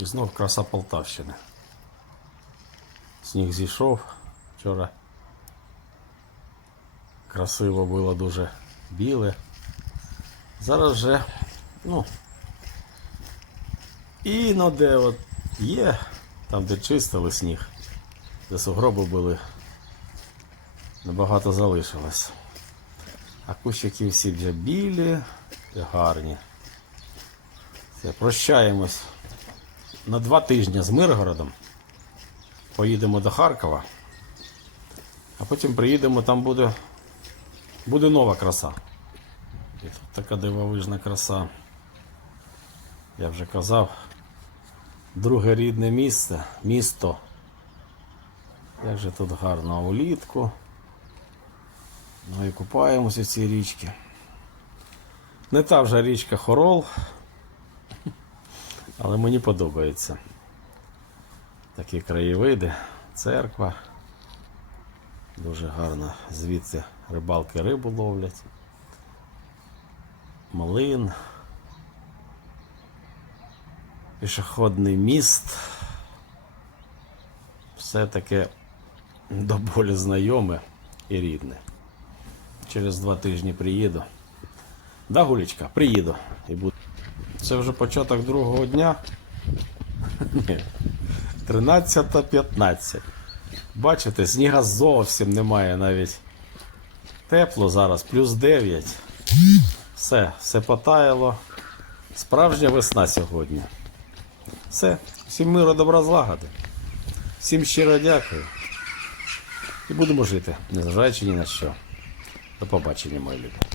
І знов краса Полтавщини. Сніг зійшов вчора. Красиво було дуже біле. Зараз вже, ну, іноді от є, там де чистили сніг, де сугроби були, небагато залишилось. А кущики всі вже білі і гарні. Все, прощаємось на два тижні з Миргородом. Поїдемо до Харкова, а потім приїдемо, там буде, буде нова краса. І тут така дивовижна краса. Я вже казав, друге рідне місце, місто. Як же тут гарно улітку. Ну і купаємося в цій річці. Не та вже річка Хорол, але мені подобається. Такі краєвиди, церква. Дуже гарно. Звідси рибалки рибу ловлять. Малин. Пішохідний міст. Все таке до болі знайоме і рідне. Через два тижні приїду. Да, Гулечка, приїду. І буду. Це вже початок другого дня. Ні. 13.15. Бачите, сніга зовсім немає навіть. Тепло зараз, плюс 9. Все, все потаяло. Справжня весна сьогодні. Все, всім миру, добра злагоди. Всім щиро дякую. І будемо жити, незважаючи ні на що. До побачення, мої любі.